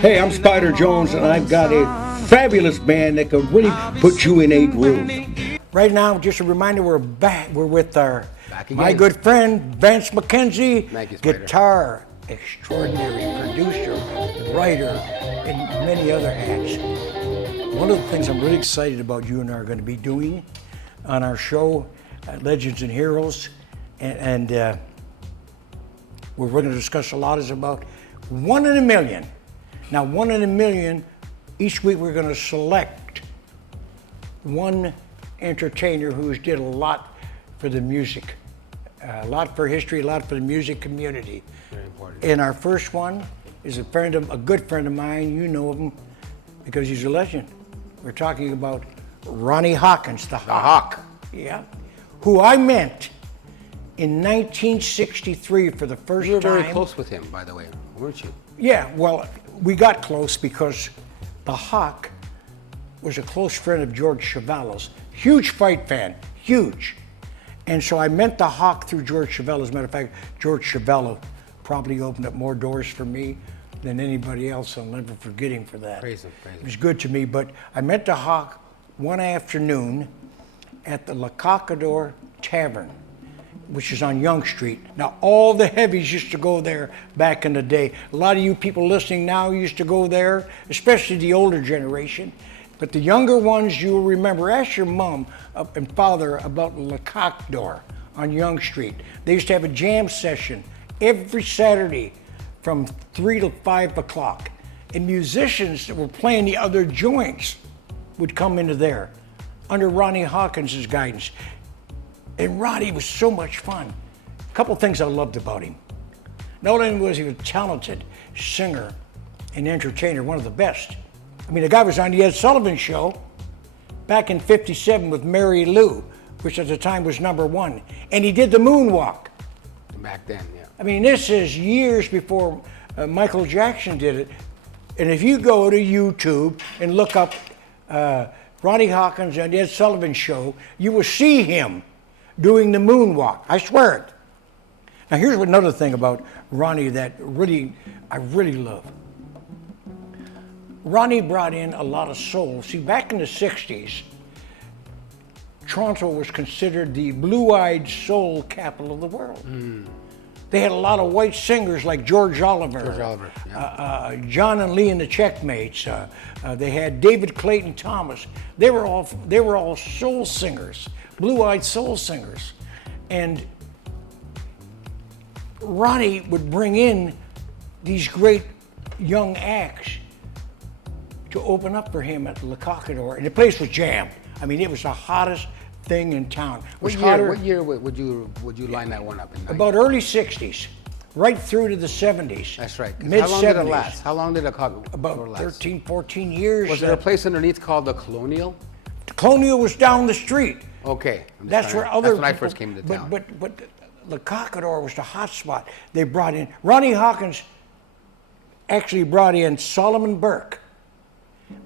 Hey, I'm Spider Jones, and I've got a fabulous band that can really put you in a groove. Right now, just a reminder, we're back. We're with my good friend, Vance McKenzie, guitar extraordinary, producer, writer, and many other hats. One of the things I'm really excited about you and I are going to be doing on our show, Legends and Heroes, and we're going to discuss a lot, is about 1 in a million. Now, 1 in a million, each week we're going to select one entertainer who's did a lot for the music, a lot for history, a lot for the music community. Very important. And our first one is a good friend of mine. You know him because he's a legend. We're talking about Ronnie Hawkins, the Hawk. Yeah, who I met in 1963 for the first time. You were very close with him, by the way, weren't you? Yeah, well, we got close because the Hawk was a close friend of George Chevallo's. Huge fight fan, huge. And so I met the Hawk through George Chevallo. As a matter of fact, George Chevallo probably opened up more doors for me than anybody else. I'll never forget him for that. Praise him, praise him. It was good to me, but I met the Hawk one afternoon at the La Cacador Tavern, which is on Yonge Street. Now, all the heavies used to go there back in the day. A lot of you people listening now used to go there, especially the older generation. But the younger ones, you'll remember. Ask your mom and father about La Cacador on Yonge Street. They used to have a jam session every Saturday from 3 to 5 o'clock. And musicians that were playing the other joints would come into there under Ronnie Hawkins' guidance. And Ronnie was so much fun. A couple things I loved about him. Not only was he a talented singer and entertainer, one of the best. I mean, the guy was on the Ed Sullivan Show back in '57 with Mary Lou, which at the time was #1. And he did the moonwalk. Back then, yeah. I mean, this is years before Michael Jackson did it. And if you go to YouTube and look up Ronnie Hawkins and the Ed Sullivan Show, you will see him doing the moonwalk. I swear it. Now, here's another thing about Ronnie that I really love. Ronnie brought in a lot of soul. See, back in the 60s, Toronto was considered the blue-eyed soul capital of the world. They had a lot of white singers like George Oliver, Yeah. John and Lee and the Checkmates. They had David Clayton Thomas. They were all soul singers, blue-eyed soul singers. And Ronnie would bring in these great young acts to open up for him at La Cacador, and the place was jammed. I mean, it was the hottest thing in town. What year would you line that one up in? About early 60s, right through to the 70s. That's right. Mid 70s. How long did it last? How long did it last? About 13, 14 years. Was there a place underneath called the Colonial? The Colonial was down the street. Okay. That's when I first came to town. But La Cacador was the hot spot. They brought in, Ronnie Hawkins actually brought in Solomon Burke.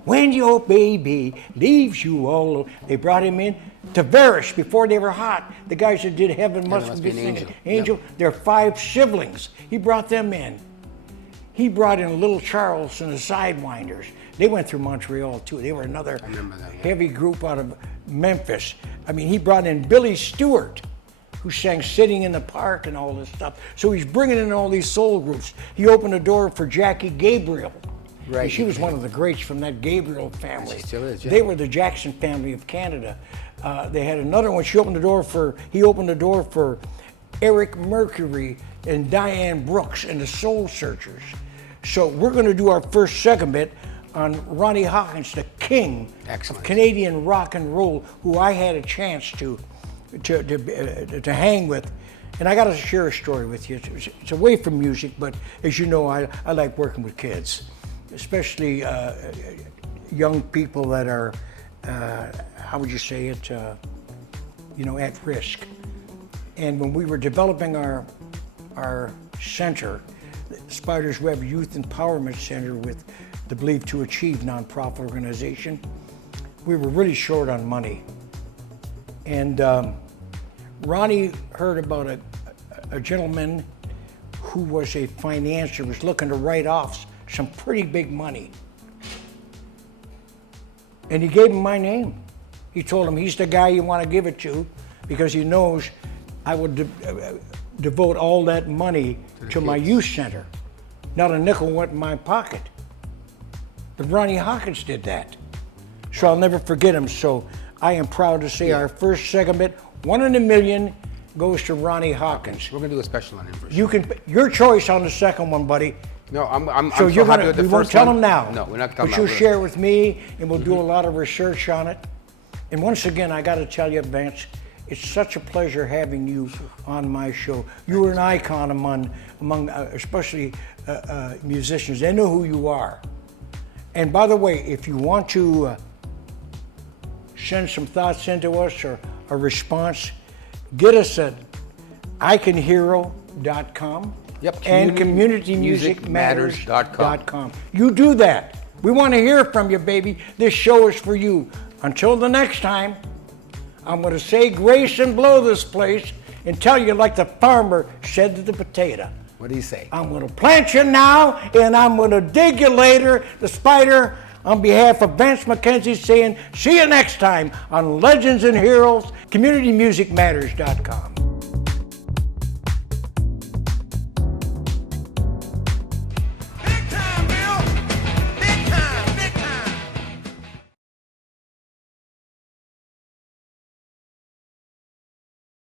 When your baby leaves you all alone. They brought him in. Tavares, before they were hot, the guys that did Heaven Must Be Singing. Angel. Yep. They're 5 siblings. He brought them in. He brought in Little Charles and the Sidewinders. They went through Montreal too. They were another heavy group out of Memphis. I mean, he brought in Billy Stewart, who sang Sitting in the Park and all this stuff. So he's bringing in all these soul groups. He opened the door for Jackie Gabriel. Right. She was one of the greats from that Gabriel family. She still is, yeah. They were the Jackson family of Canada. They had another one. He opened the door for Eric Mercury and Diane Brooks and the Soul Searchers. So we're going to do our first segment on Ronnie Hawkins, the king of Canadian rock and roll, who I had a chance to hang with. And I got to share a story with you. It's away from music, but as you know, I like working with kids, especially young people that are, how would you say it, at risk. And when we were developing our center, Spiders Web Youth Empowerment Center with the Believe to Achieve nonprofit organization, we were really short on money. And Ronnie heard about a gentleman who was a financier, was looking to write off some pretty big money. And he gave him my name. He told him he's the guy you want to give it to because he knows I would devote all that money to my youth center. Not a nickel went in my pocket. But Ronnie Hawkins did that. So I'll never forget him. So I am proud to say our first segment, 1 in a million, goes to Ronnie Hawkins. We're gonna do a special on him for sure. You can, your choice on the second one, buddy. No, I'm So so happy with the we first won't tell one. them now. No, we're not But telling you'll them. share with me, and we'll do a lot of research on it. And once again, I got to tell you, Vance, it's such a pleasure having you on my show. You are an icon among especially musicians. They know who you are. And by the way, if you want to send some thoughts into us or a response, get us at iconhero.com. Yep, and communitymusicmatters.com. You do that. We want to hear from you, baby. This show is for you. Until the next time, I'm going to say grace and blow this place and tell you like the farmer said to the potato. What do you say? I'm going to plant you now and I'm going to dig you later. The Spider, on behalf of Vance McKenzie, saying see you next time on Legends and Heroes, communitymusicmatters.com.